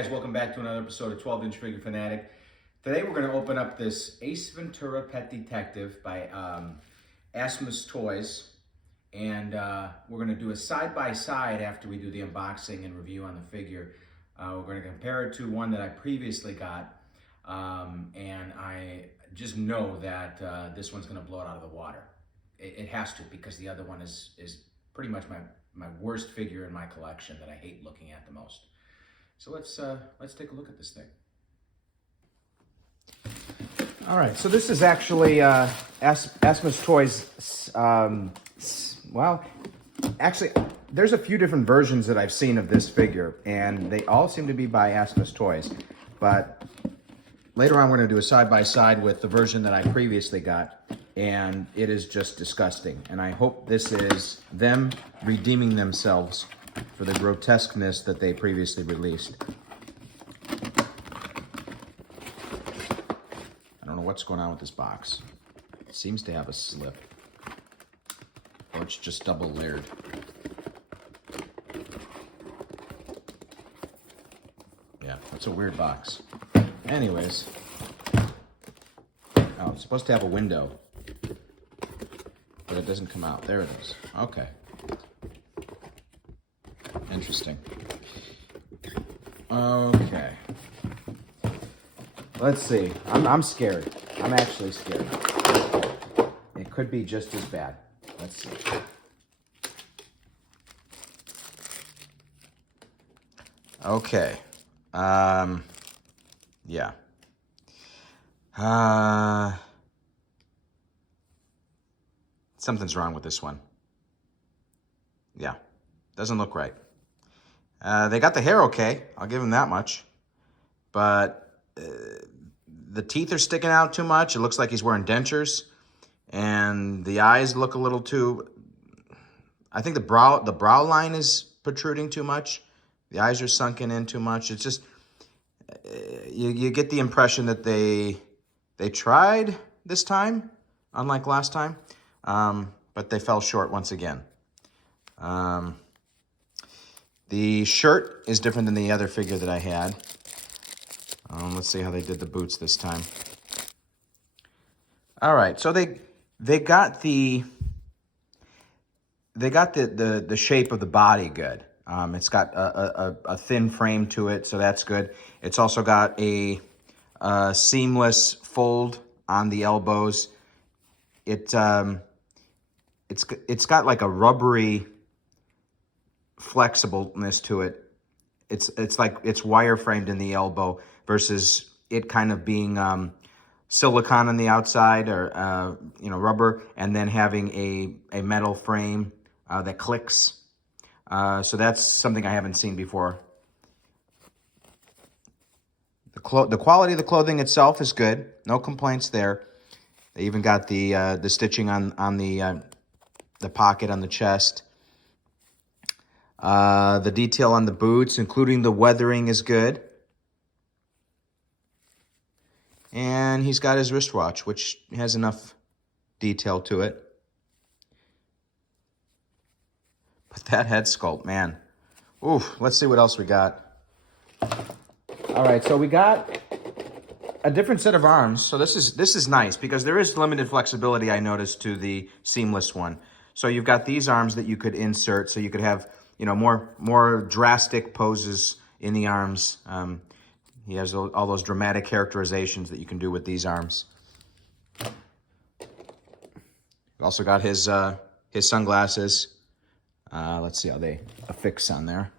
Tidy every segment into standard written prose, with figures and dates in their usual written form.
guys, welcome back to another episode of 12-Inch Figure Fanatic. Today we're going to open up this Ace Ventura Pet Detective by Asmus Toys. And we're going to do a side-by-side after we do the unboxing and review on the figure. We're going to compare it to one that I previously got. And I just know that this one's going to blow it out of the water. It has to, because the other one is pretty much my worst figure in my collection that I hate looking at the most. So let's take a look at this thing. All right, so this is actually Asmus Toys. Well, actually, there's a few different versions that I've seen of this figure, and they all seem to be by Asmus Toys. But later on, we're going to do a side-by-side with the version that I previously got, and it is just disgusting. And I hope this is them redeeming themselves for the grotesqueness that they previously released. I don't know what's going on with this box. It seems to have a slip. Or it's just double layered. Yeah, that's a weird box. Anyways. Oh, it's supposed to have a window. But it doesn't come out. There it is. Okay. Interesting. Okay. Let's see. I'm scared. I'm actually scared. It could be just as bad. Let's see. Okay. Yeah. Something's wrong with this one. Yeah. Doesn't look right. They got the hair okay. I'll give them that much. But the teeth are sticking out too much. It looks like he's wearing dentures. And the eyes look a little too... I think the brow line is protruding too much. The eyes are sunken in too much. It's just... You get the impression that they tried this time, unlike last time. But they fell short once again. The shirt is different than the other figure that I had. Let's see how they did the boots this time. All right, so they got the shape of the body good. It's got a thin frame to it, so that's good. It's also got a seamless fold on the elbows. It's got like a rubbery flexibleness to it. It's like it's wire framed in the elbow versus it kind of being silicone on the outside or rubber, and then having a metal frame that clicks. So that's something I haven't seen before. The quality of the clothing itself is good. No complaints there. They even got the stitching on the pocket on the chest. The detail on the boots, including the weathering, is good. And he's got his wristwatch, which has enough detail to it. But that head sculpt, man. Oof, let's see what else we got. All right, so we got a different set of arms. So this is nice because there is limited flexibility, I noticed, to the seamless one. So you've got these arms that you could insert, so you could have more drastic poses in the arms. He has all those dramatic characterizations that you can do with these arms. We've also got his sunglasses. Let's see how they affix on there.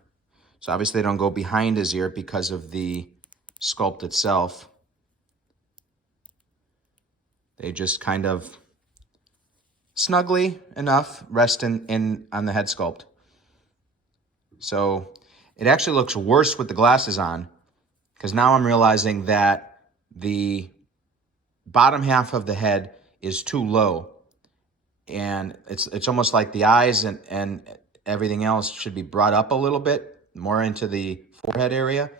So obviously they don't go behind his ear because of the sculpt itself. They just kind of snugly enough rest on the head sculpt. So it actually looks worse with the glasses on, because now I'm realizing that the bottom half of the head is too low. And it's almost like the eyes and everything else should be brought up a little bit, more into the forehead area.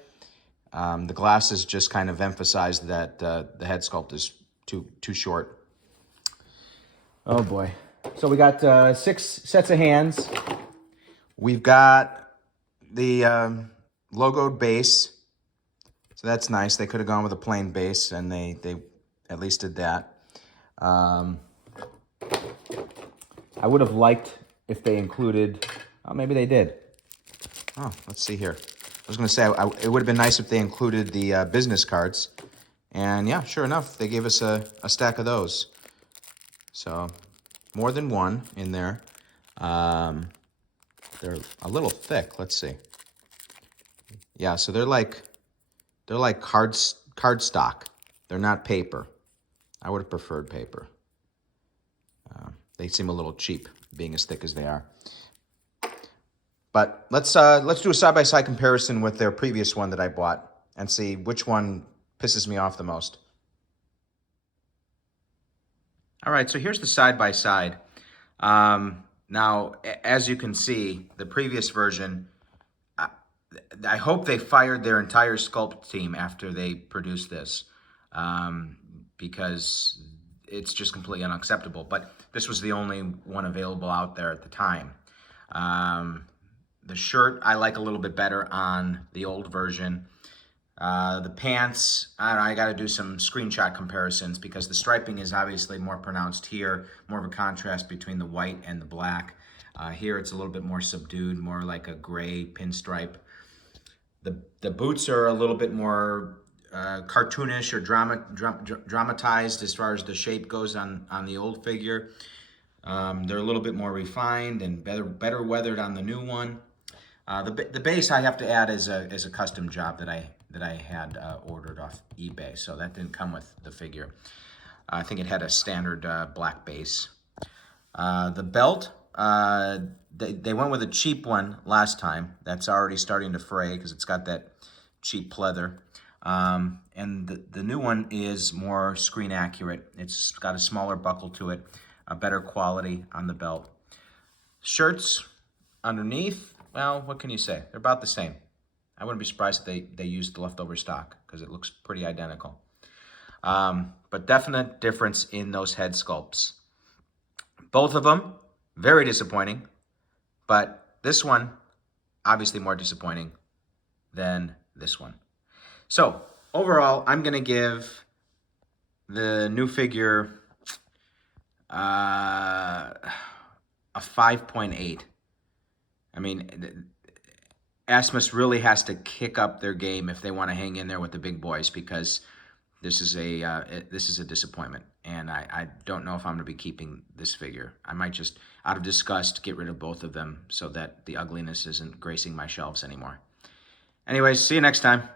The glasses just kind of emphasize that the head sculpt is too short. Oh boy. So we got 6 sets of hands. We've got the logoed base. So that's nice. They could have gone with a plain base, and they at least did that. I would have liked if they included, oh, maybe they did. Oh, let's see here. I was going to say, it would have been nice if they included the business cards. And yeah, sure enough, they gave us a stack of those. So more than one in there. They're a little thick. Let's see. Yeah, so they're like cardstock. They're not paper. I would have preferred paper. They seem a little cheap, being as thick as they are. But let's do a side-by-side comparison with their previous one that I bought and see which one pisses me off the most. All right, so here's the side-by-side. Now, as you can see, the previous version, I hope they fired their entire sculpt team after they produced this, because it's just completely unacceptable. But this was the only one available out there at the time. The shirt I like a little bit better on the old version. The pants, I don't know, I got to do some screenshot comparisons because the striping is obviously more pronounced here, more of a contrast between the white and the black. Here it's a little bit more subdued, more like a gray pinstripe. The boots are a little bit more cartoonish or dramatized as far as the shape goes on the old figure. They're a little bit more refined and better weathered on the new one. The base I have to add is a custom job that I had ordered off eBay, so that didn't come with the figure. I think it had a standard black base. The belt, they went with a cheap one last time. That's already starting to fray because it's got that cheap pleather. And the new one is more screen accurate. It's got a smaller buckle to it, a better quality on the belt. Shirts underneath, well, what can you say? They're about the same. I wouldn't be surprised if they used the leftover stock because it looks pretty identical. But definite difference in those head sculpts. Both of them, very disappointing. But this one, obviously more disappointing than this one. So, overall, I'm going to give the new figure a 5.8. I mean, Asmus really has to kick up their game if they want to hang in there with the big boys because this is a disappointment, and I don't know if I'm going to be keeping this figure. I might just, out of disgust, get rid of both of them so that the ugliness isn't gracing my shelves anymore. Anyways, see you next time.